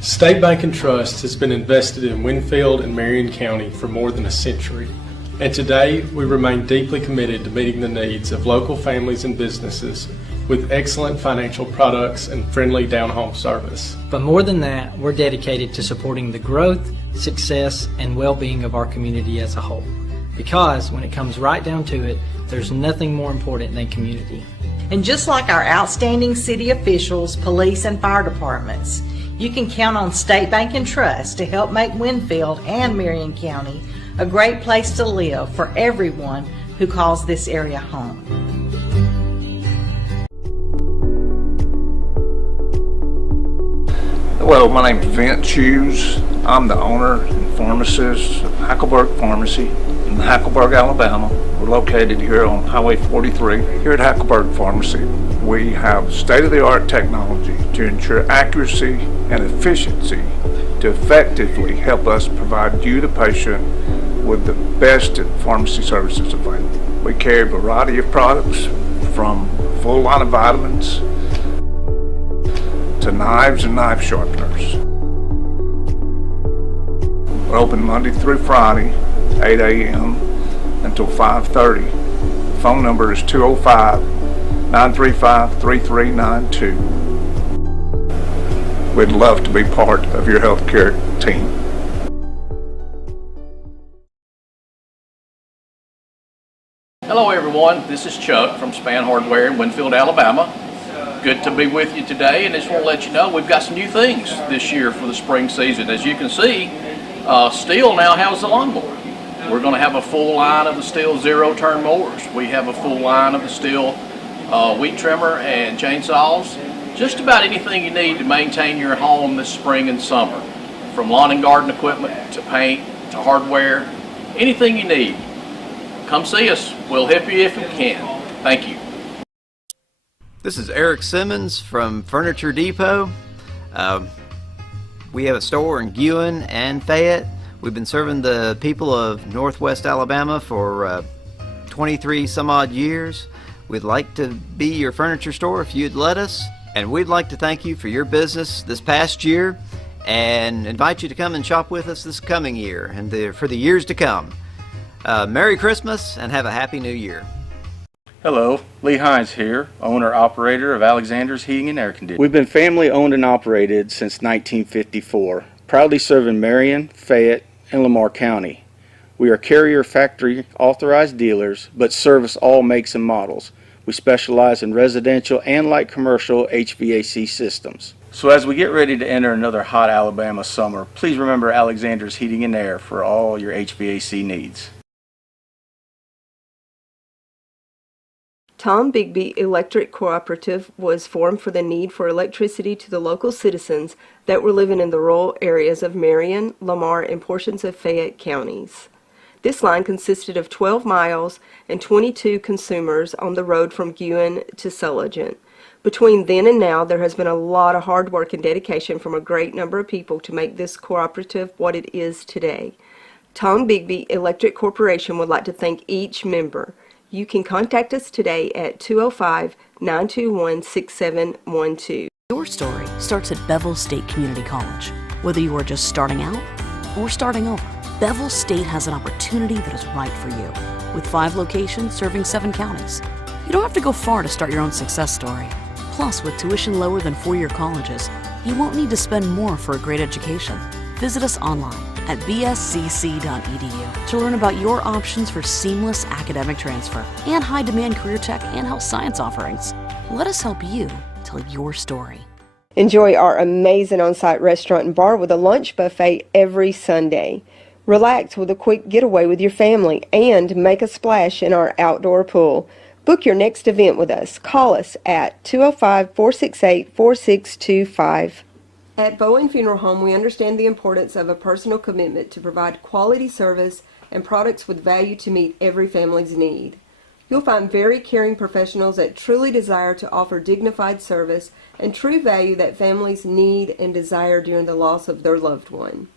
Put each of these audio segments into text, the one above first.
State Bank and Trust has been invested in Winfield and Marion County for more than a century, and today we remain deeply committed to meeting the needs of local families and businesses with excellent financial products and friendly down-home service. But more than that, we're dedicated to supporting the growth, success, and well-being of our community as a whole. Because when it comes right down to it, there's nothing more important than community. And just like our outstanding city officials, police, and fire departments, you can count on State Bank and Trust to help make Winfield and Marion County a great place to live for everyone who calls this area home. Hello, my name is Vince Hughes. I'm the owner and pharmacist of Hackleburg Pharmacy in Hackleburg, Alabama. We're located here on Highway 43. Here at Hackleburg Pharmacy, we have state-of-the-art technology to ensure accuracy and efficiency to effectively help us provide you, the patient, with the best pharmacy services available. We carry a variety of products from a full line of vitamins to knives and knife sharpeners. We're open Monday through Friday, 8 a.m. until 5:30. The phone number is 205-935-3392. We'd love to be part of your healthcare team. Hello everyone, this is Chuck from Span Hardware in Winfield, Alabama. Good to be with you today, and I just want to let you know we've got some new things this year for the spring season. As you can see, Stihl now has the lawnmower. We're going to have a full line of the Stihl zero-turn mowers. We have a full line of the Stihl weed trimmer and chainsaws. Just about anything you need to maintain your home this spring and summer. From lawn and garden equipment to paint to hardware, anything you need. Come see us. We'll help you if we can. Thank you. This is Eric Simmons from Furniture Depot. We have a store in Guin and Fayette. We've been serving the people of Northwest Alabama for 23 some odd years. We'd like to be your furniture store if you'd let us. And we'd like to thank you for your business this past year and invite you to come and shop with us this coming year and for the years to come. Merry Christmas and have a Happy New Year. Hello, Lee Hines here, owner-operator of Alexander's Heating and Air Conditioning. We've been family owned and operated since 1954, proudly serving Marion, Fayette, and Lamar County. We are Carrier factory authorized dealers, but service all makes and models. We specialize in residential and light commercial HVAC systems. So as we get ready to enter another hot Alabama summer, please remember Alexander's Heating and Air for all your HVAC needs. Tom Bigby Electric Cooperative was formed for the need for electricity to the local citizens that were living in the rural areas of Marion, Lamar, and portions of Fayette counties. This line consisted of 12 miles and 22 consumers on the road from Guin to Sulligent. Between then and now, there has been a lot of hard work and dedication from a great number of people to make this cooperative what it is today. Tom Bigby Electric Corporation would like to thank each member. You can contact us today at 205-921-6712. Your story starts at Bevel State Community College. Whether you are just starting out or starting over, Bevel State has an opportunity that is right for you. With 5 locations serving 7 counties. You don't have to go far to start your own success story. Plus, with tuition lower than 4-year colleges, you won't need to spend more for a great education. Visit us online at bscc.edu to learn about your options for seamless academic transfer and high-demand career tech and health science offerings. Let us help you tell your story. Enjoy our amazing on-site restaurant and bar with a lunch buffet every Sunday. Relax with a quick getaway with your family and make a splash in our outdoor pool. Book your next event with us. Call us at 205-468-4625. At Bowen Funeral Home, we understand the importance of a personal commitment to provide quality service and products with value to meet every family's need. You'll find very caring professionals that truly desire to offer dignified service and true value that families need and desire during the loss of their loved one.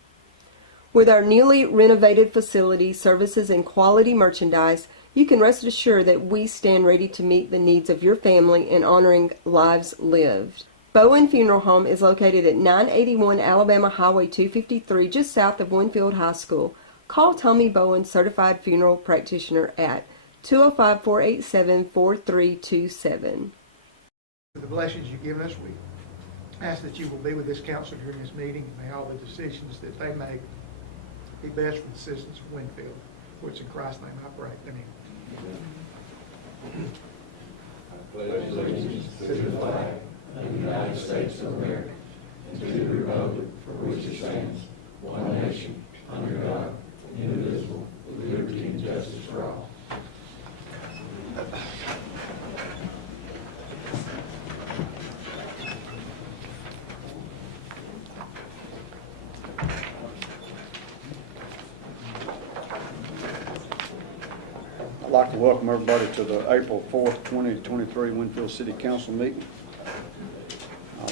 With our newly renovated facility, services, and quality merchandise, you can rest assured that we stand ready to meet the needs of your family in honoring lives lived. Bowen Funeral Home is located at 981 Alabama Highway 253, just south of Winfield High School. Call Tommy Bowen, Certified Funeral Practitioner, at 205-487-4327. For the blessings you've given us, we ask that you will be with this council during this meeting, and may all the decisions that they make be best for the citizens of Winfield. For it's in Christ's name I pray. Amen. I pledge allegiance to the flag of the United States of America and to the republic for which it stands, one nation, under God, indivisible, with liberty and justice for all. I'd like to welcome everybody to the April 4th, 2023 Winfield City Council meeting.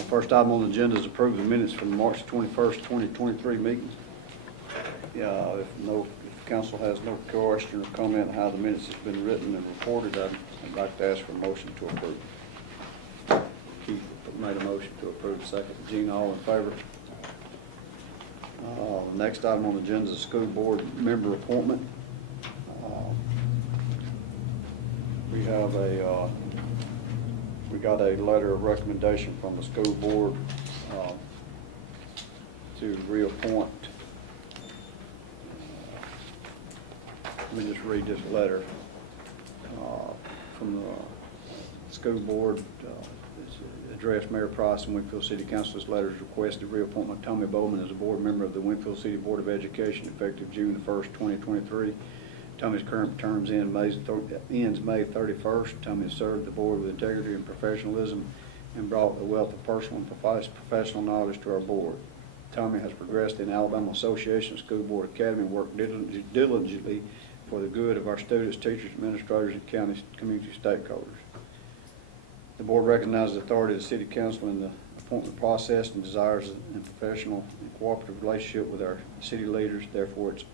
First item on the agenda is approve the minutes from the March 21st, 2023 meetings. If the council has no question or comment on how the minutes has been written and reported, I'd like to ask for a motion to approve. Keith made a motion to approve. Second, Gina, all in favor? The next item on the agenda is school board member appointment. We got a letter of recommendation from the school board to reappoint. Let me just read this letter from the school board. It's addressed Mayor Price and Winfield City Council. This letter is requested reappointment of Tommy Bowman as a board member of the Winfield City Board of Education effective June 1st, 2023. Tommy's current term ends May 31st. Tommy has served the board with integrity and professionalism and brought a wealth of personal and professional knowledge to our board. Tommy has progressed in Alabama Association School Board Academy and worked diligently for the good of our students, teachers, administrators, and county community stakeholders. The board recognizes the authority of the City Council in the appointment process and desires a professional and cooperative relationship with our city leaders. Therefore, it's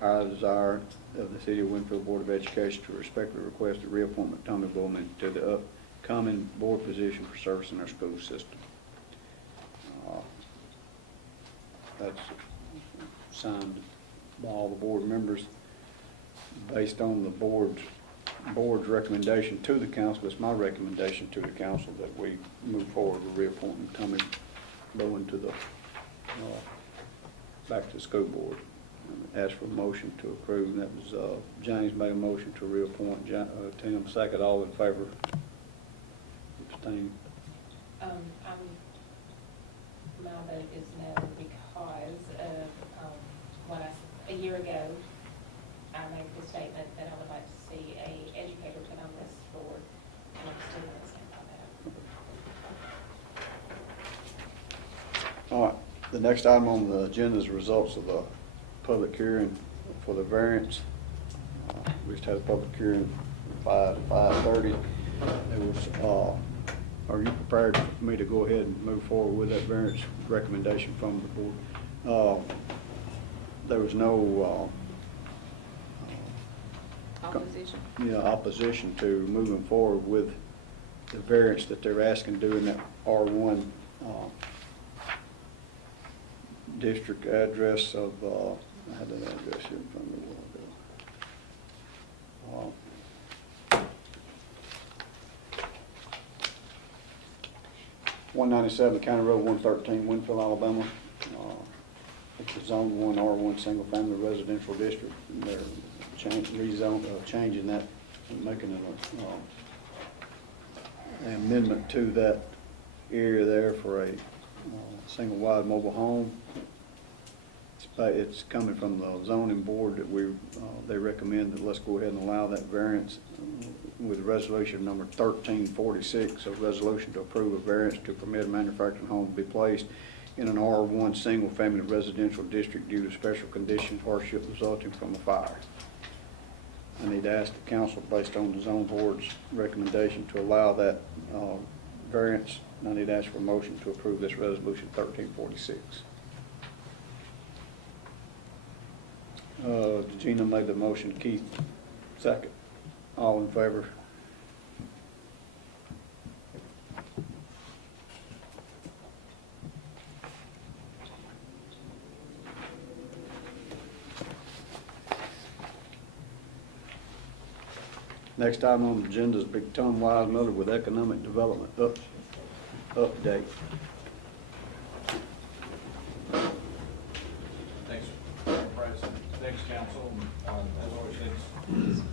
our desire of the City of Winfield Board of Education to respectfully request the reappointment of Tommy Bowman to the upcoming board position for service in our school system. That's signed by all the board members based on the board's recommendation to the council. It's my recommendation to the council that we move forward with reappointing Tommy Bowen to the back to the school board. Ask for a motion to approve. That was James made a motion to reappoint. Tim second. All in favor? Abstain. My vote is no because of a year ago I made the statement that I would like to see an educator put on this board, and I'm still going to stand by that. All right. The next item on the agenda is results of the public hearing for the variance. We just had a public hearing at 5:30. Are you prepared for me to go ahead and move forward with that variance recommendation from the board? There was no opposition to moving forward with the variance that they're asking, doing that R1 district address of I had that address here in front of me a while ago. 197 County Road 113, Winfield, Alabama. It's a Zone 1 R1 single family residential district. And they're changing that and making an amendment to that area there for a single wide mobile home. It's coming from the zoning board that they recommend that let's go ahead and allow that variance with resolution number 1346, a resolution to approve a variance to permit a manufactured home to be placed in an R1 single family residential district due to special conditions hardship resulting from a fire. I need to ask the council, based on the zone board's recommendation, to allow that variance. And I need to ask for a motion to approve this resolution 1346. Gina made the motion. Keith second. All in favor? Next item on the agenda is Big Tom Wise Miller with Economic Development update. Thanks, President. Thanks, Council. As always,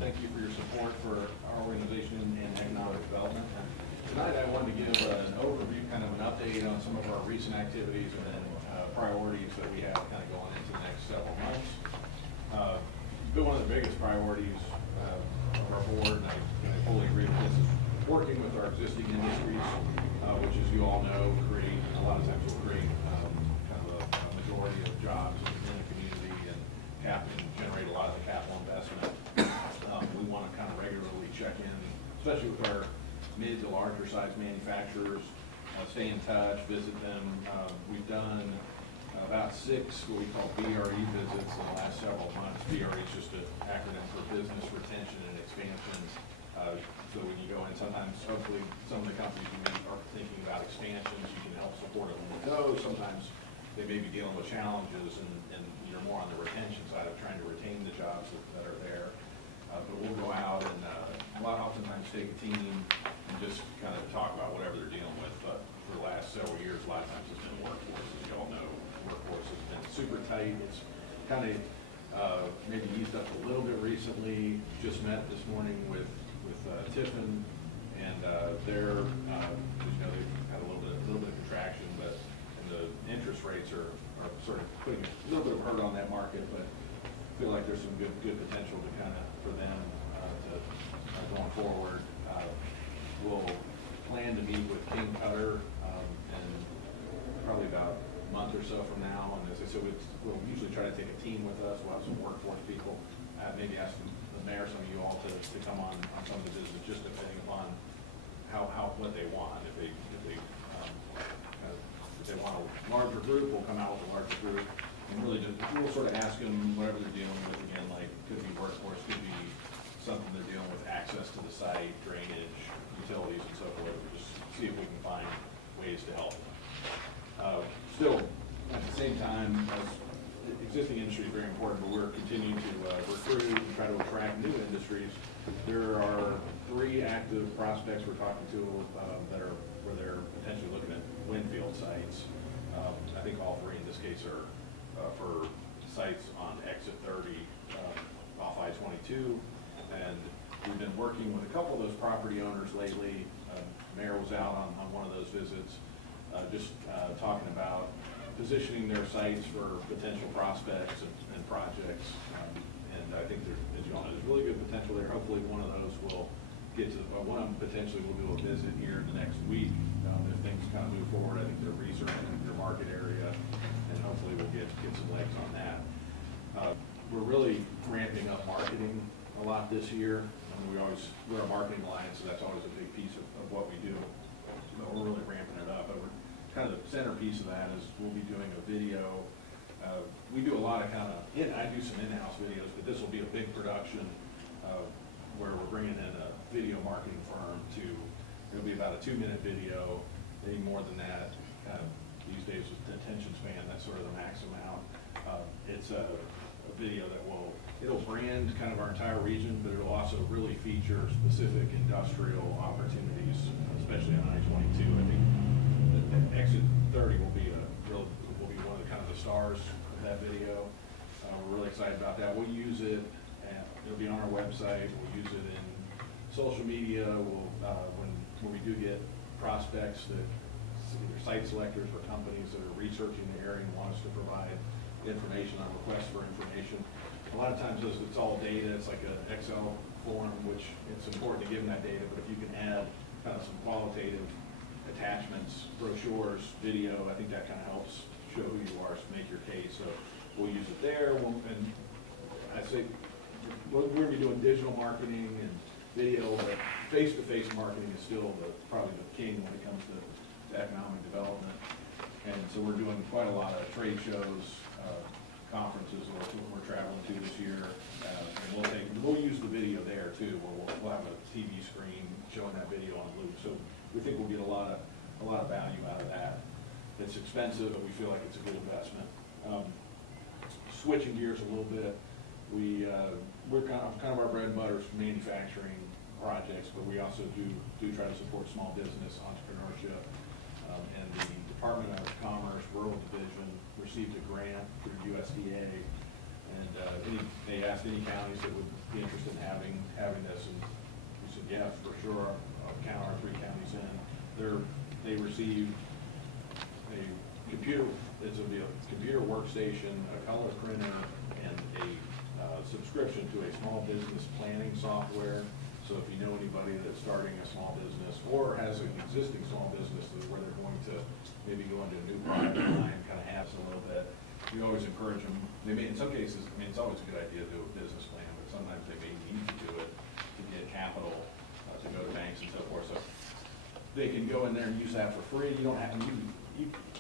thank you for your support for our organization and economic development. Tonight, I wanted to give an overview, kind of an update on some of our recent activities and then priorities that we have kind of going into the next several months. Been one of the biggest priorities of our board, and I fully agree with this, is working with our existing industries, which, as you all know, a lot of times will create kind of a majority of jobs in the community and generate a lot of the capital investment. We want to kind of regularly check in, especially with our mid to larger size manufacturers, stay in touch, visit them. We've done about 6 what we call BRE visits in the last several months. BRE is just an acronym for Business Retention and Expansion. So when you go in, sometimes, hopefully, some of the companies you meet are thinking about expansions. You can help support them with those. Sometimes they may be dealing with challenges, and you're more on the retention side of trying to retain the jobs that are there. But we'll go out and oftentimes take a team and just kind of talk about whatever they're dealing with. But for the last several years, a lot of times it's been workforce. As you all know, workforce has been super tight. It's kind of maybe eased up a little bit recently. Just met this morning with Tiffin, and they're, as you know, they've had a little bit of contraction, but the interest rates are sort of putting a little bit of hurt on that market, but I feel like there's some good potential to kind of for them to going forward. We'll plan to meet with King Cutter in probably about a month or so from now, and as I said, we'll usually try to take a team with us. We'll have some workforce people, maybe ask the mayor, some of you all to come on some of the visits, just depending upon what they want. If they want a larger group, we'll come out with a larger group. And really just, we'll sort of ask them whatever they're dealing with, again, like, could be workforce, could be something they're dealing with, access to the site, drainage, utilities, and so forth. Just see if we can find ways to help them. Still, at the same time, as existing industry is very important, but we're continuing to recruit and try to attract new industries. There are 3 active prospects we're talking to where they're potentially looking at Winfield sites. I think all 3 in this case are for sites on exit 30 off I-22, and we've been working with a couple of those property owners lately. Mayor was out on one of those visits, just talking about positioning their sites for potential prospects and projects, and I think as you all know, there's really good potential there. Hopefully one of those will get to, one of them potentially will do a visit here in the next week. If things kind of move forward, I think they're researching their market area, and hopefully we'll get some legs on that. We're really ramping up marketing a lot this year. We're a marketing alliance, so that's always a big piece of what we do. But we're really ramping it up. But we're kind of the centerpiece of that is we'll be doing a video. We do a lot of I do some in-house videos, but this will be a big production where we're bringing in a video marketing firm it'll be about a 2-minute video, maybe more than that. These days with the attention span, that's sort of the max amount. It's a video that it'll brand kind of our entire region, but it'll also really feature specific industrial opportunities, especially on I-22. I think that exit 30 will be one of the kind of the stars of that video. We're really excited about that. We'll use it, it'll be on our website. We'll use it in social media. When we do get prospects that either site selectors or companies that are researching the area and want us to provide information on requests for information. A lot of times it's all data. It's like an Excel form, which it's important to give them that data, but if you can add kind of some qualitative attachments, brochures, video, I think that kind of helps show who you are, make your case. So we'll use it there. And I say we're going to be doing digital marketing and video, but face-to-face marketing is still probably the king when it comes to economic development. And so we're doing quite a lot of trade shows, conferences we're traveling to this year, and we'll use the video there too. We'll have a TV screen showing that video on loop. So we think we'll get a lot of value out of that. It's expensive, but we feel like it's a good investment. Switching gears a little bit, we're kind of our bread and butter is manufacturing projects, but we also do try to support small business entrepreneurship. And the Department of Commerce Rural Division received a grant through USDA, and they asked any counties that would be interested in having this, and we said yes, for sure. I'll count our 3 counties in. They received a computer. It's a computer workstation, a color printer, and a subscription to a small business planning software. So if you know anybody that's starting a small business or has an existing small business where they're going to maybe go into a new product line, kind of have a little bit, we always encourage them. They may, in some cases, I mean, it's always a good idea to do a business plan, but sometimes they may need to do it to get capital, to go to banks and so forth. So they can go in there and use that for free. You don't have to,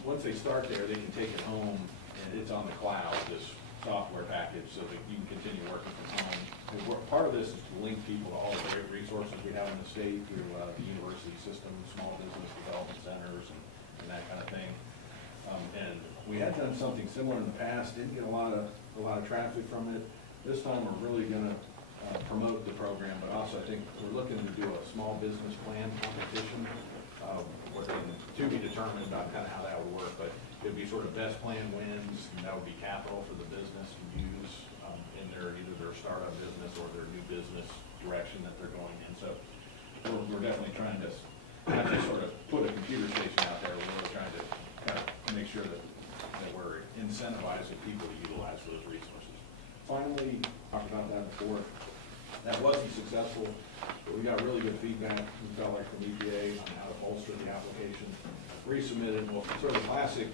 once they start there, they can take it home, and it's on the cloud, this software package, so that you can continue working from home. And part of this is to link people to all the great resources we have in the state through the university system, small business development centers, and that kind of thing. And we had done something similar in the past, didn't get a lot of traffic from it. This time we're really going to promote the program, but also I think we're looking to do a small business plan competition, to be determined about kind of how that would work, but it would be sort of best plan wins, and that would be capital for the business to use in either their startup business or their new business direction that they're going in. So we're definitely trying to not just sort of put a computer station out there. We're really trying to kind of make sure that we're incentivizing people to utilize those resources. Finally, talked about that before. That wasn't successful, but we got really good feedback, we felt like, from EPA on how to bolster the application. Resubmitted, well, sort of the classic,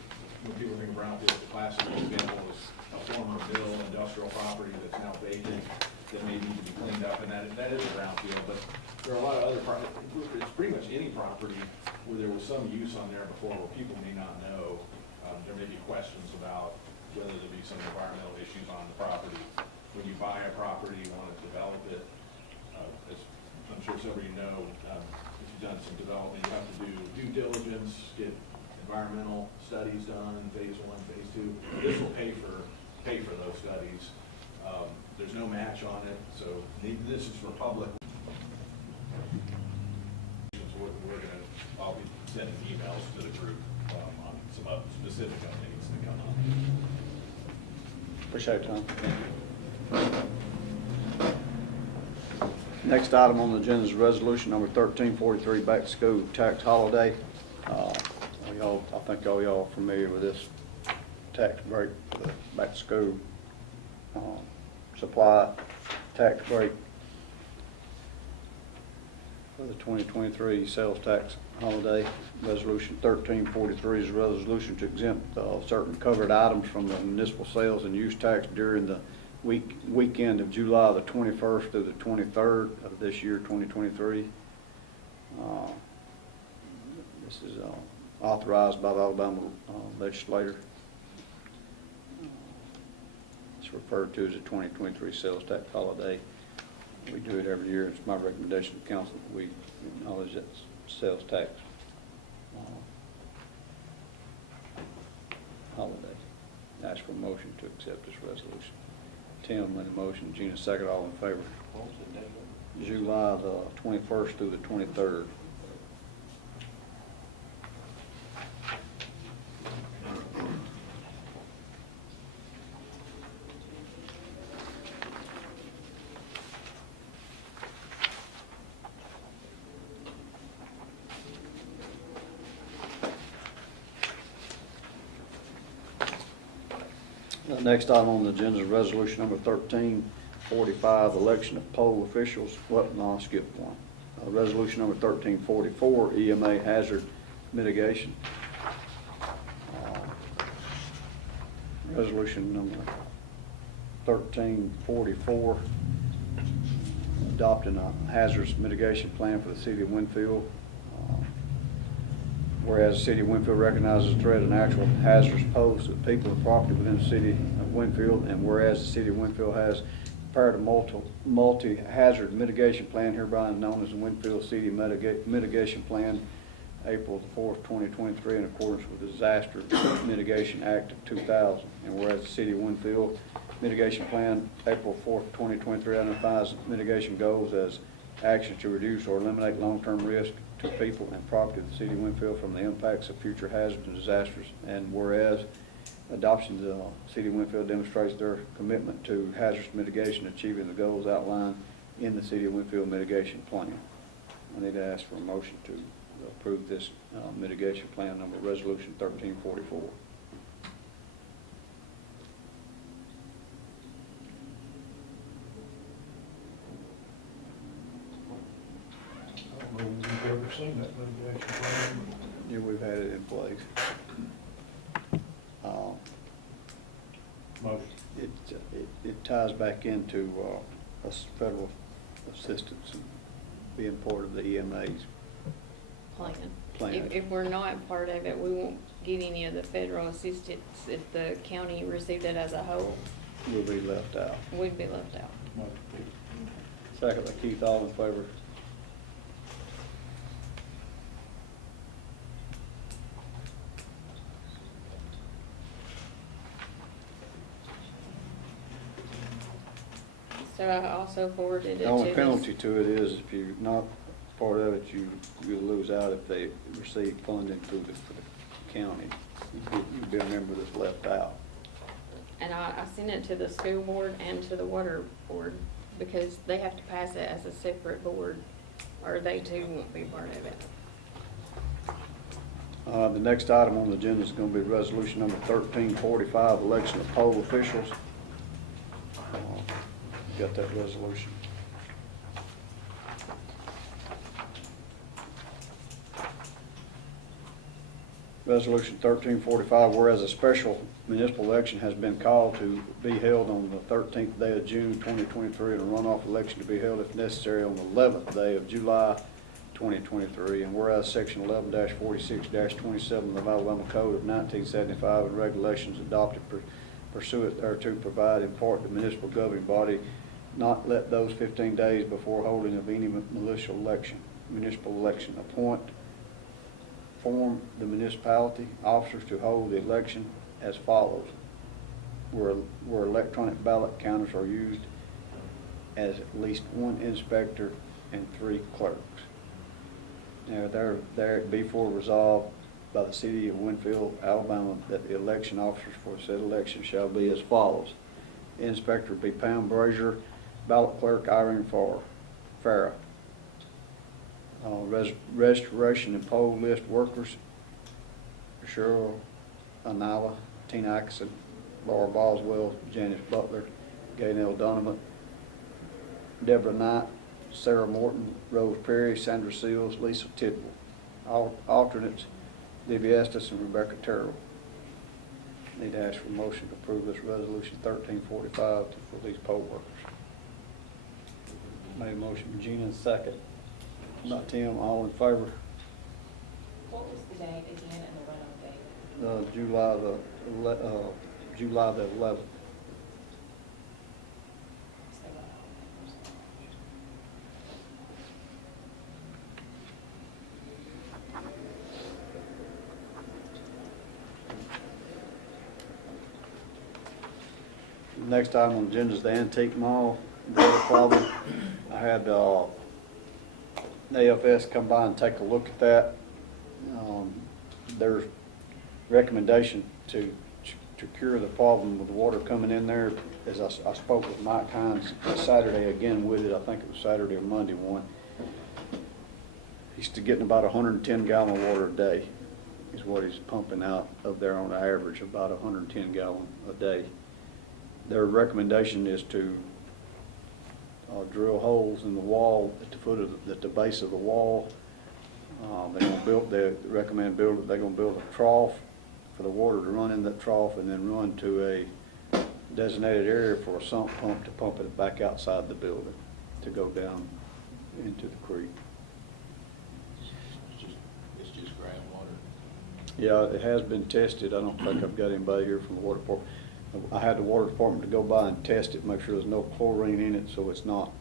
when people think of brownfield, the classic example is a former mill industrial property that's now vacant that may need to be cleaned up, and that is a brownfield, but there are a lot of other properties. It's pretty much any property where there was some use on there before where people may not know. There may be questions about whether there be some environmental issues on the property. When you buy a property, you want to develop it. As I'm sure some of you know, if you've done some development, you have to do due diligence, get environmental studies done, phase 1, phase 2. This will pay for those studies. There's no match on it, so this is for public. I'll be sending emails to the group on some specific updates that come up. Appreciate it, Tom. Next item on the agenda is resolution number 1343, back to school tax holiday. I think all y'all are familiar with this tax break for the back to school supply tax break for the 2023 sales tax holiday. Resolution 1343 is a resolution to exempt certain covered items from the municipal sales and use tax during the weekend of July the 21st through the 23rd of this year, 2023. This is authorized by the Alabama legislature. It's referred to as the 2023 sales tax holiday. We do it every year. It's my recommendation to council that we acknowledge that sales tax holiday. Ask for a motion to accept this resolution. Tim made a motion, Gina second, all in favor. What was the date? July the 21st through the 23rd. The next item on the agenda is resolution number 1345, election of poll officials. Well, no, I skipped one. Resolution number 1344, EMA hazard mitigation. Resolution number 1344, adopting a hazardous mitigation plan for the city of Winfield. Whereas the city of Winfield recognizes the threat of actual hazardous posed to the people and property within the city of Winfield, and whereas the city of Winfield has prepared a multi-hazard mitigation plan, hereby known as the Winfield City Mitigation Plan, April the 4th, 2023, in accordance with the Disaster Mitigation Act of 2000. And whereas the city of Winfield Mitigation Plan, April 4th, 2023, identifies mitigation goals as actions to reduce or eliminate long-term risk to people and property of the city of Winfield from the impacts of future hazards and disasters. And whereas adoption of the city of Winfield demonstrates their commitment to hazardous mitigation, achieving the goals outlined in the city of Winfield mitigation plan. I need to ask for a motion to approve this mitigation plan number, resolution 1344. I don't know if we've ever seen that mitigation plan. Yeah, we've had it in place. It ties back into us federal assistance and being part of the EMA's plan. If we're not part of it, we won't get any of the federal assistance if the county received it as a whole. We'll be left out. We'd be left out. Second by Keith, all in favor? So I also forwarded it to The only this- penalty to it is if you're not part of it, you'll lose out if they receive funding through for the county. You'd be a member that's left out. And I sent it to the school board and to the water board because they have to pass it as a separate board or they too won't be part of it. The next item on the agenda is going to be resolution number 1345, election of poll officials. Got that resolution? Resolution 1345, whereas a special municipal election has been called to be held on the 13th day of June 2023 and a runoff election to be held if necessary on the 11th day of July 2023, and whereas section 11-46-27 of the Alabama Code of 1975 and regulations adopted pursuant thereto provide in part the municipal governing body not let those 15 days before holding of any municipal election form the municipality officers to hold the election as follows. Where electronic ballot counters are used, as at least one inspector and 3 clerks. Now, there be for resolved by the city of Winfield, Alabama, that the election officers for said election shall be as follows. Inspector be Pam Brazier, ballot clerk Irene Farah. Restoration and poll list workers, Cheryl Anala, Tina Atkinson, Laura Boswell, Janice Butler, Gaynell Donovan, Deborah Knight, Sarah Morton, Rose Perry, Sandra Seals, Lisa Tidwell. Alternates, Libby Estes and Rebecca Terrell. Need to ask for a motion to approve this resolution 1345 for these poll workers. Made a motion, Regina, second. By Tim, all in favor? What was the date again and the runoff date? July the 11th. Next item on the agenda is the antique mall water problem. I had AFS come by and take a look at that. Their recommendation to cure the problem with the water coming in there is I spoke with Mike Hines Saturday again with it. I think it was Saturday or Monday one. He's getting about 110 gallon of water a day is what he's pumping out of there on average, about 110 gallon a day. Their recommendation is to drill holes in the wall at the base of the wall. They recommend they're going to build a trough for the water to run in that trough and then run to a designated area for a sump pump to pump it back outside the building to go down into the creek. It's just groundwater. Yeah, it has been tested. I don't think I've got anybody here from the water department. I had the water department to go by and test it, make sure there's no chlorine in it, so it's not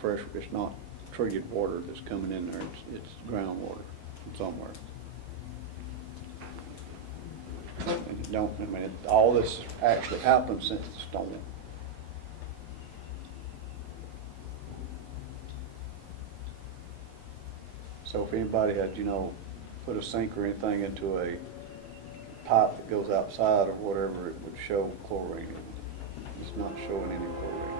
fresh, it's not treated water that's coming in there. It's groundwater from somewhere. And all this actually happened since the storm. So if anybody had, put a sink or anything into a pipe that goes outside or whatever, it would show chlorine. It's not showing any chlorine.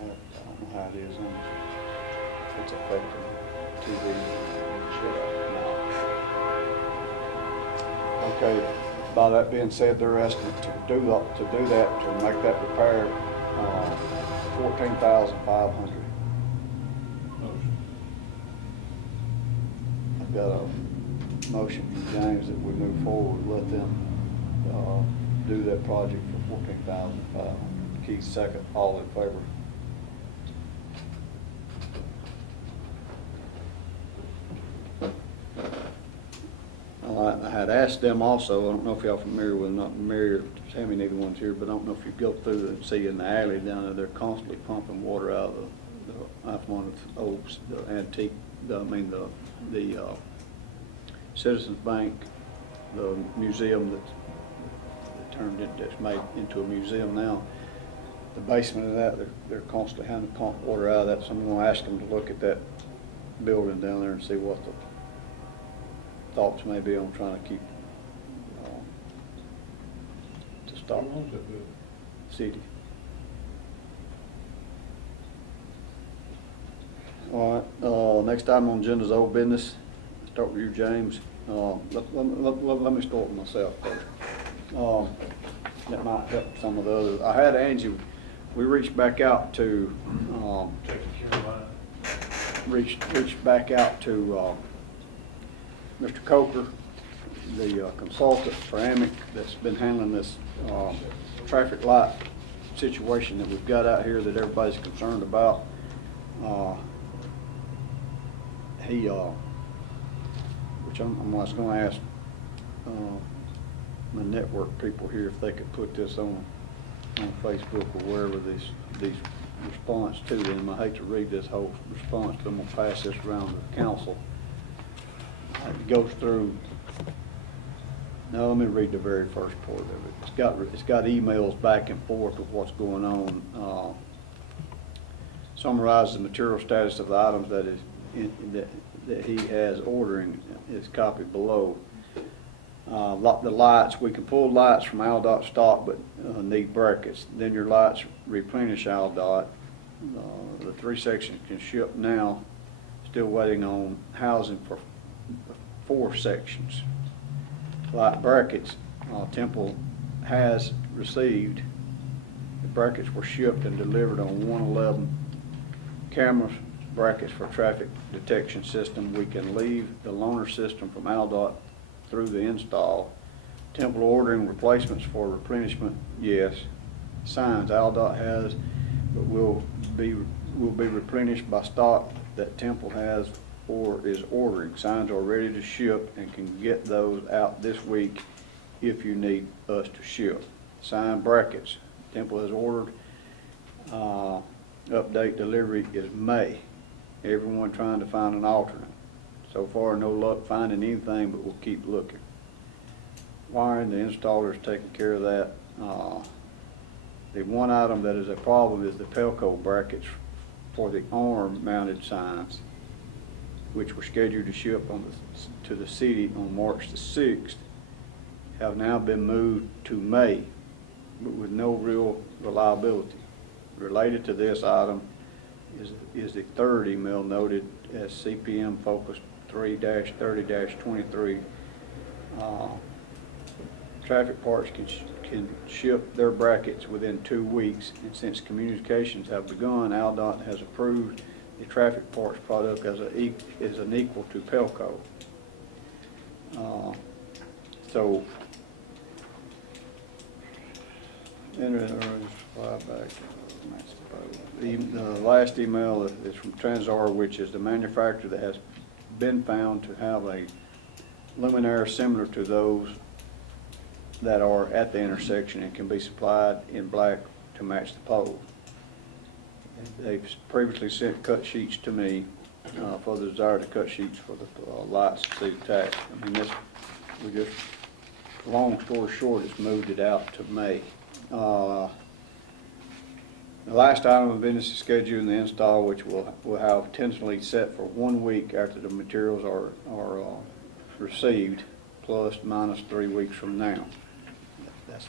I don't know how it is, if it's affecting TV. Okay, by that being said, they're asking to do that, to make that repair, $14,500. I've got a motion from James that we move forward, let them do that project for $14,500. Keith second, all in favor? I had asked them also, I don't know if y'all familiar with, not Mary or Tammy, neither one's here, but I don't know if you go through and see in the alley down there, they're constantly pumping water out of the one of Oaks, the antique, the Citizens Bank, the museum that's made into a museum now. The basement of that, they're constantly having to pump water out of that, so I'm going to ask them to look at that building down there and see what the thoughts may be on trying to keep to stop city. All right. Next item on the agenda is old business. Start with you, James. Let me start with myself first. That might help some of the others. I had Angie. We reached back out to Mr. Coker, the consultant for AMIC that's been handling this traffic light situation that we've got out here that everybody's concerned about. Which I'm going to ask my network people here if they could put this on Facebook or wherever these response to them. I hate to read this whole response, but I'm going to pass this around to the council. It goes through. Now let me read the very first part of it. It's got emails back and forth of what's going on. Summarizes the material status of the items that he has ordering is copied below. The lights, we can pull lights from ALDOT stock, but need brackets. Then your lights replenish ALDOT. The 3 sections can ship now. Still waiting on housing for 4 sections. Light brackets, Temple has received. The brackets were shipped and delivered on 111. Cameras, brackets for traffic detection system. We can leave the loaner system from ALDOT through the install. Temple ordering replacements for replenishment, yes. Signs ALDOT has, but will be replenished by stock that Temple has or is ordering. Signs are ready to ship and can get those out this week if you need us to ship. Sign brackets, Temple has ordered. Update delivery is May. Everyone trying to find an alternate. So far, no luck finding anything, but we'll keep looking. Wiring, the installer's taking care of that. The one item that is a problem is the Pelco brackets for the arm-mounted signs, which were scheduled to ship to the city on March the 6th, have now been moved to May, but with no real reliability. Related to this item is the third email noted as CPM Focus 3-30-23. Traffic parts can ship their brackets within 2 weeks, and since communications have begun, ALDOT has approved the traffic parts product as an equal to Pelco. So, the last email is from Transar, which is the manufacturer that has been found to have a luminaire similar to those that are at the intersection and can be supplied in black to match the pole. They've previously sent cut sheets to me for the desire to cut sheets for the lights to see attached. I mean, long story short, it's moved it out to May. The last item of business is scheduling the install, which we'll have tentatively set for 1 week after the materials are received, plus minus 3 weeks from now. That's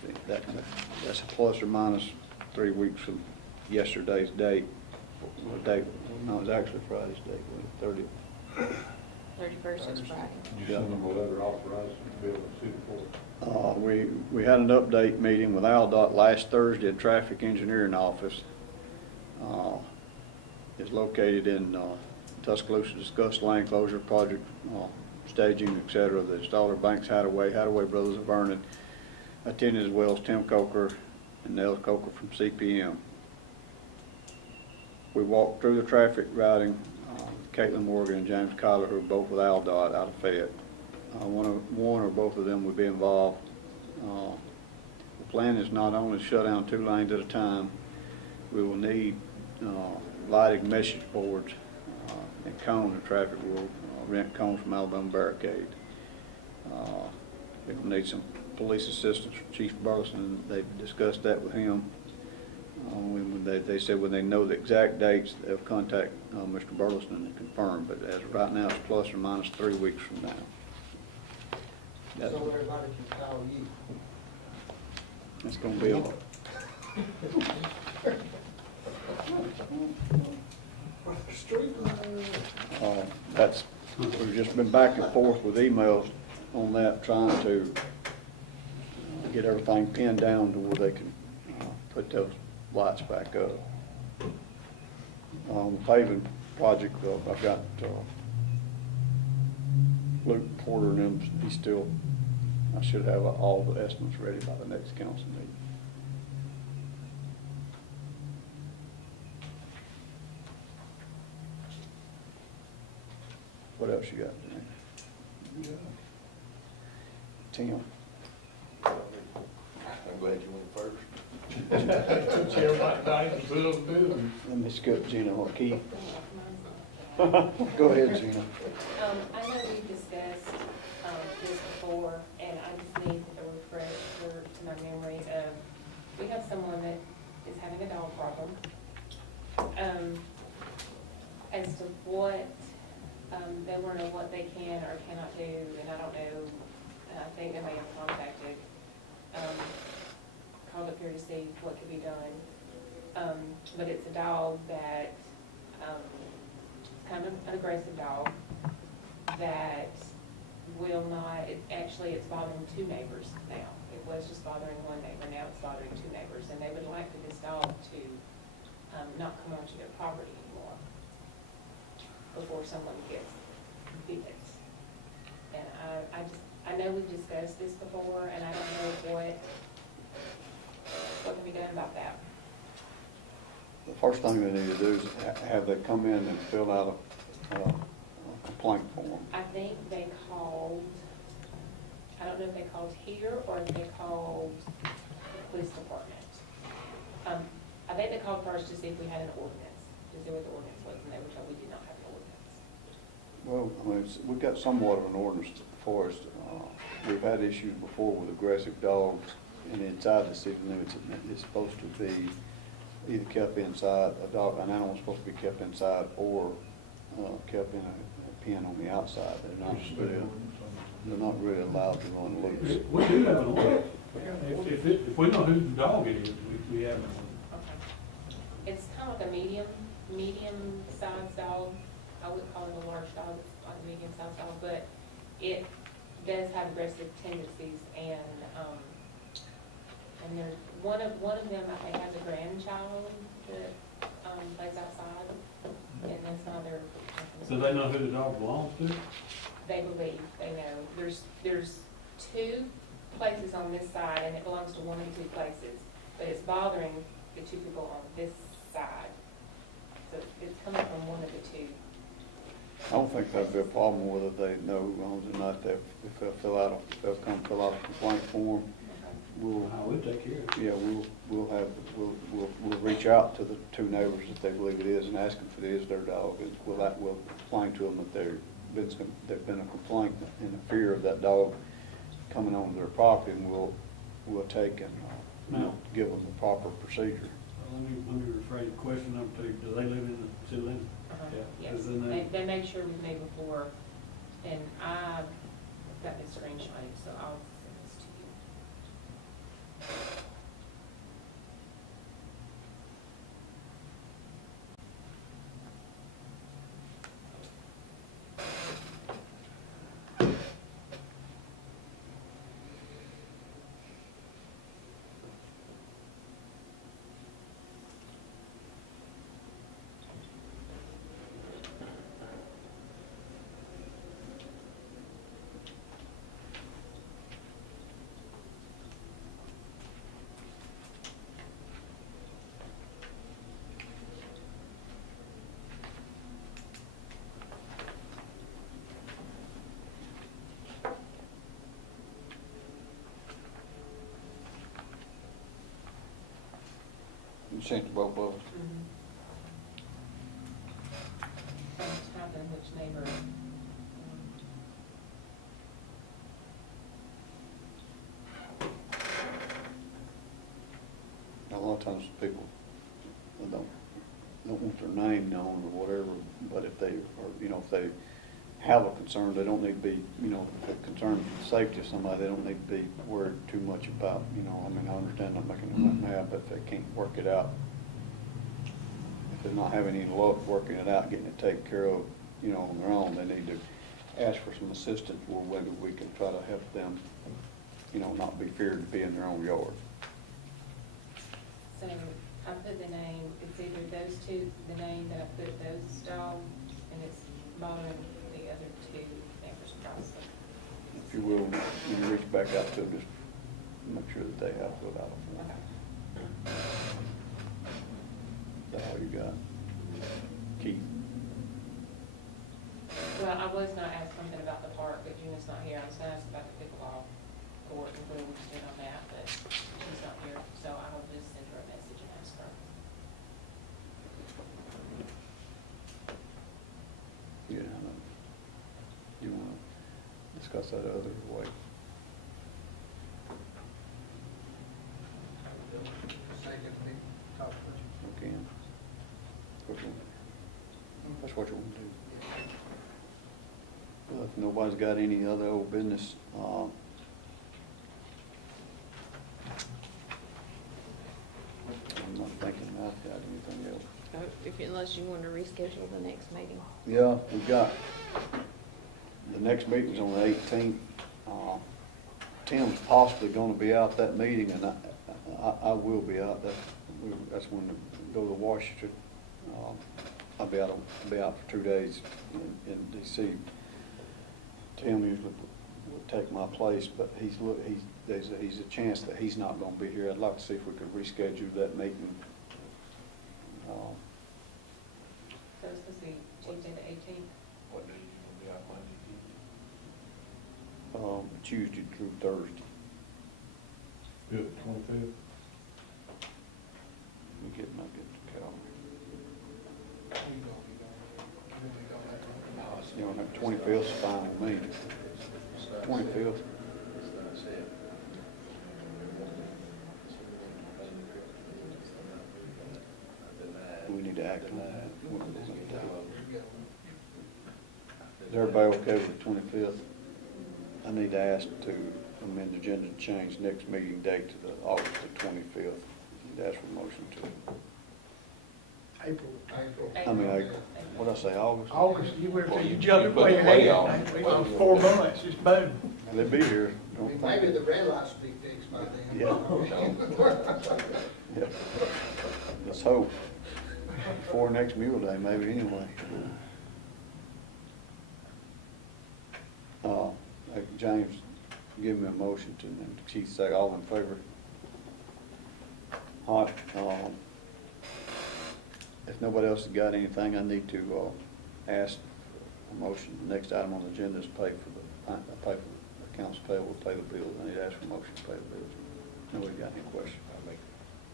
a plus or minus 3 weeks from yesterday's date. What date? No, it was actually Friday's date, 30th. 31st is Friday. Did you send them a letter authorizing the bill of city court? We had an update meeting with ALDOT last Thursday at Traffic Engineering Office. It's located in Tuscaloosa, discussed lane closure project, staging, etc. The installer Banks Hadaway Brothers of Vernon attended, as well as Tim Coker and Nels Coker from CPM. We walked through the traffic routing. Caitlin Morgan and James Kyler, who are both with ALDOT out of Fayette. One or both of them would be involved. The plan is not only to shut down 2 lanes at a time. We will need lighting message boards and cones of traffic. We'll rent cones from Alabama Barricade. We will need some police assistance from Chief Burleson. They've discussed that with him. They said when they know the exact dates, they'll contact Mr. Burleson and confirm. But as of right now, it's plus or minus 3 weeks from now. So everybody can call you. That's going to be all. We've just been back and forth with emails on that, trying to get everything pinned down to where they can put those lights back up. The paving project, I've got Luke Porter and them. I should have all the estimates ready by the next council meeting. What else you got, Dan? Tim. I'm glad you went first. Let me skip Gina or Keith. Go ahead, Gina. I know we've discussed this before, and I just need a refresher to my memory of, we have someone that is having a dog problem. As to what, they want to know what they can or cannot do, and I don't know, I think they may have contacted, called up here to see what could be done. But it's a dog that, kind of an aggressive dog that will not, it's bothering 2 neighbors now. It was just bothering 1 neighbor, now it's bothering 2 neighbors, and they would like for this dog to not come onto their property anymore before someone gets bit. And I know we've discussed this before, and I don't know what can be done about that. The first thing they need to do is have they come in and fill out a complaint form. I think they called, I don't know if they called here or if they called the police department. I think they called first to see if we had an ordinance, to see what the ordinance was, and they were told we did not have an ordinance. Well, I mean, we've got somewhat of an ordinance for us. We've had issues before with aggressive dogs, and inside the city limits, it's supposed to be either kept inside, an animal is supposed to be kept inside or kept in a pen on the outside. They're not really allowed to run loose. We do have an order. If we know whose dog it is, we have an order. Okay. It's kind of like a medium-sized dog. I wouldn't call it a large dog, it's like a medium-sized dog, but it does have aggressive tendencies, and there's one of them, I think, has a grandchild that plays outside, and that's not their. So they know who the dog belongs to? They believe, they know. There's 2 places on this side, and it belongs to 1 of the 2 places, but it's bothering the 2 people on this side. So it's coming from 1 of the 2. I don't think that'd be a problem whether they know who owns it or not. If they'll come fill out a complaint form. We'll take care of it. Yeah, we'll reach out to the 2 neighbors that they believe it is and ask them if it is their dog. And we'll explain to them that there's been a complaint in the fear of that dog coming onto their property, and we'll take and give them the proper procedure. let me rephrase the question number two. Do they live in the city limits? Yes, Is in the- they made sure with me before, and I got this screenshot, so I'll send this to you. You sent to both of us? Type in which neighbor. A lot of times people don't want their name known or whatever, but if they, or, you know, if they have a concern, they don't need to be, you know, if they're concerned for the safety of somebody, they don't need to be worried too much about, you know, I mean, I understand not making them mad, but if they can't work it out, if they're not having any luck working it out, getting it taken care of, you know, on their own, they need to ask for some assistance where maybe we can try to help them, you know, not be feared to be in their own yard. So I put the name, it's either those two, the name that I put those dogs, and it's Mullen, the other two neighbors across them. If you will, when you reach back out to them, just make sure that they have filled out. That's all you got. Keith. Well, I was gonna ask something about the park, but Gina's not here. I was gonna ask about the pickleball court and where we stand on that, but she's not here, so I'll just send her a message and ask her. Yeah, you want to discuss that other way? Okay. That's what you want to do. Well, if nobody's got any other old business, I'm not thinking I've got anything else. Unless you want to reschedule the next meeting. Yeah, we got, the next meeting's on the 18th. Tim's possibly gonna be out that meeting, and I will be out. That's when we go to Washington. I'll be out for 2 days in D.C. Tim usually would take my place, but there's a chance that he's not gonna be here. I'd like to see if we could reschedule that meeting. So it's supposed to be Tuesday the 18th? What day are you gonna be out Monday? Tuesday through Thursday. Good, 25th? Let me get the calendar. You know, that 25th is fine with me. 25th. We need to act on that. Is everybody okay with the 25th? I need to ask to amend the agenda to change next meeting date to the August the 25th. Need to ask for a motion to. April. April. What'd I say, August? August, you jumped way ahead. We got 4 months, just boom. They'll be here. Maybe the red lights will be fixed by then. Yeah. Let's hope. Before next Mule Day, maybe, anyway. James, give me a motion to, and the chief say all in favor. All right, if nobody else has got anything, I need to ask a motion. The next item on the agenda is pay for the accounts payable, pay the bills. I need to ask for a motion to pay the bills. Nobody got any questions?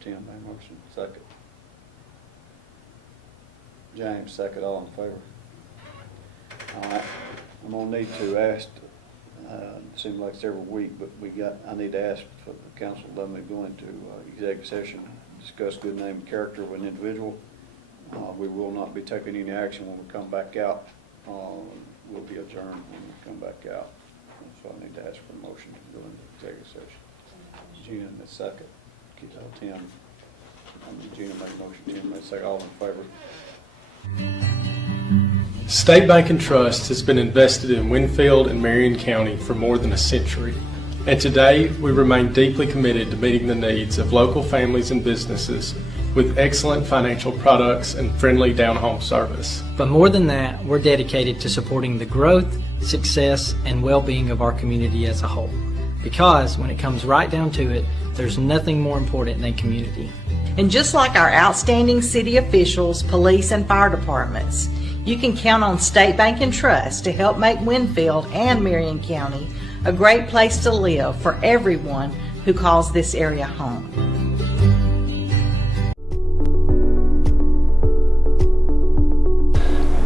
Tim made a motion, second. James, second, all in favor. All right, I'm gonna need to ask, it seems like it's every week, but I need to ask for the council to let me go into executive session discuss good name and character of an individual. We will not be taking any action when we come back out. We'll be adjourned when we come back out. So I need to ask for a motion to go into executive session. Gina in the second. Tim. Gina made a motion. Tim made a second. All in favor? State Bank and Trust has been invested in Winfield and Marion County for more than a century, and today we remain deeply committed to meeting the needs of local families and businesses with excellent financial products and friendly down-home service. But more than that, we're dedicated to supporting the growth, success, and well-being of our community as a whole. Because when it comes right down to it, there's nothing more important than community. And just like our outstanding city officials, police, and fire departments, you can count on State Bank and Trust to help make Winfield and Marion County a great place to live for everyone who calls this area home.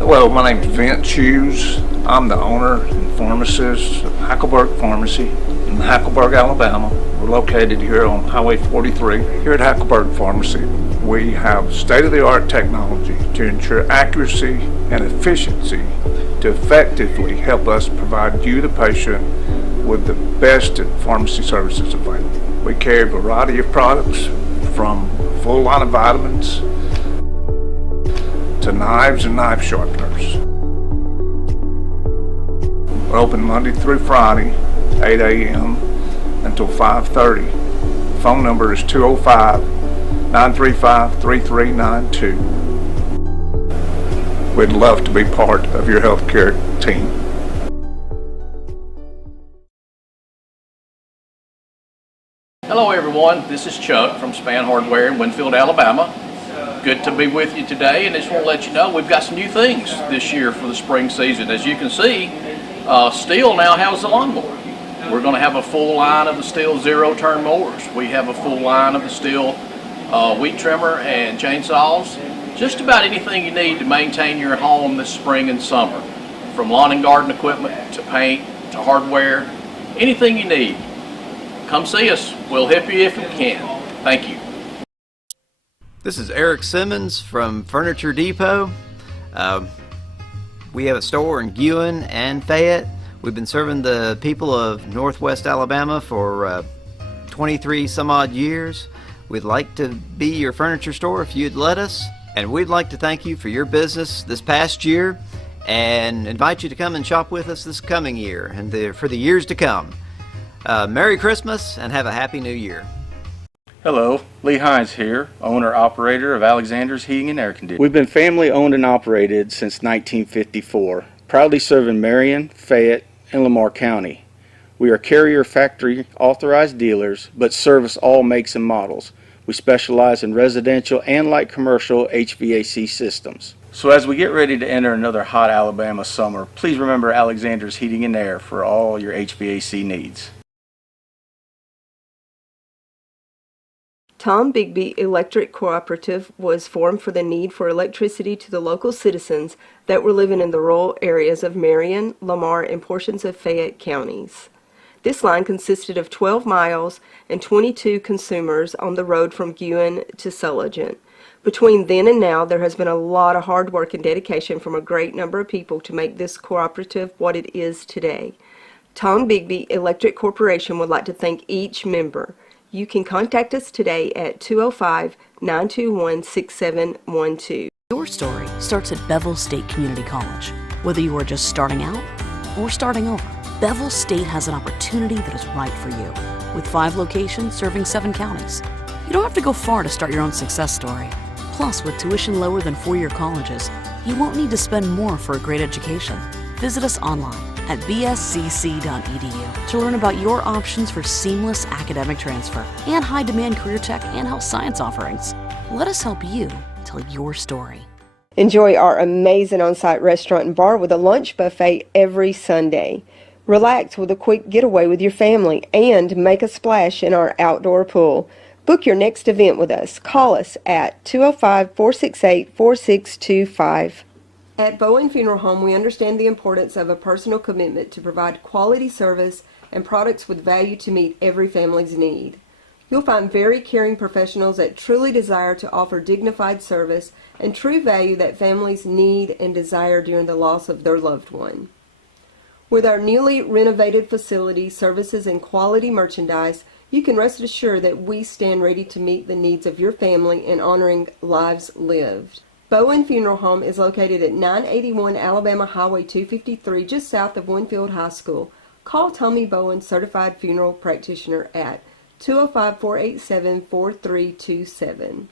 Well, my name's Vince Hughes. I'm the owner and pharmacist of Hackleburg Pharmacy in Hackleburg, Alabama. We're located here on Highway 43. Here at Hackleburg Pharmacy, we have state-of-the-art technology to ensure accuracy and efficiency to effectively help us provide you, the patient, with the best pharmacy services available. We carry a variety of products from a full line of vitamins to knives and knife sharpeners. We're open Monday through Friday, 8 a.m. until 5:30. Phone number is 205-935-3392. We'd love to be part of your healthcare team. Hello everyone, this is Chuck from Span Hardware in Winfield, Alabama. Good to be with you today, and I just want to let you know we've got some new things this year for the spring season. As you can see, Stihl now has the lawnmower. We're going to have a full line of the Stihl zero-turn mowers. We have a full line of the Stihl weed trimmer and chainsaws. Just about anything you need to maintain your home this spring and summer. From lawn and garden equipment to paint to hardware, anything you need. Come see us. We'll help you if we can. Thank you. This is Eric Simmons from Furniture Depot. We have a store in Guin and Fayette. We've been serving the people of Northwest Alabama for 23 some odd years. We'd like to be your furniture store if you'd let us. And we'd like to thank you for your business this past year and invite you to come and shop with us this coming year and for the years to come. Merry Christmas and have a Happy New Year. Hello, Lee Hines here, owner-operator of Alexander's Heating and Air Conditioning. We've been family owned and operated since 1954, proudly serving Marion, Fayette, and Lamar County. We are carrier factory authorized dealers, but service all makes and models. We specialize in residential and light commercial HVAC systems. So as we get ready to enter another hot Alabama summer, please remember Alexander's Heating and Air for all your HVAC needs. Tom Bigby Electric Cooperative was formed for the need for electricity to the local citizens that were living in the rural areas of Marion, Lamar, and portions of Fayette counties. This line consisted of 12 miles and 22 consumers on the road from Guin to Sulligent. Between then and now, there has been a lot of hard work and dedication from a great number of people to make this cooperative what it is today. Tom Bigby Electric Corporation would like to thank each member. You can contact us today at 205-921-6712. Your story starts at Bevel State Community College. Whether you are just starting out or starting over, Bevel State has an opportunity that is right for you. With 5 locations serving 7 counties. You don't have to go far to start your own success story. Plus, with tuition lower than 4-year colleges, you won't need to spend more for a great education. Visit us online at bscc.edu to learn about your options for seamless academic transfer and high-demand career tech and health science offerings. Let us help you tell your story. Enjoy our amazing on-site restaurant and bar with a lunch buffet every Sunday. Relax with a quick getaway with your family and make a splash in our outdoor pool. Book your next event with us. Call us at 205-468-4625. At Bowen Funeral Home, we understand the importance of a personal commitment to provide quality service and products with value to meet every family's need. You'll find very caring professionals that truly desire to offer dignified service and true value that families need and desire during the loss of their loved one. With our newly renovated facility, services, and quality merchandise, you can rest assured that we stand ready to meet the needs of your family in honoring lives lived. Bowen Funeral Home is located at 981 Alabama Highway 253, just south of Winfield High School. Call Tommy Bowen, Certified Funeral Practitioner, at 205-487-4327.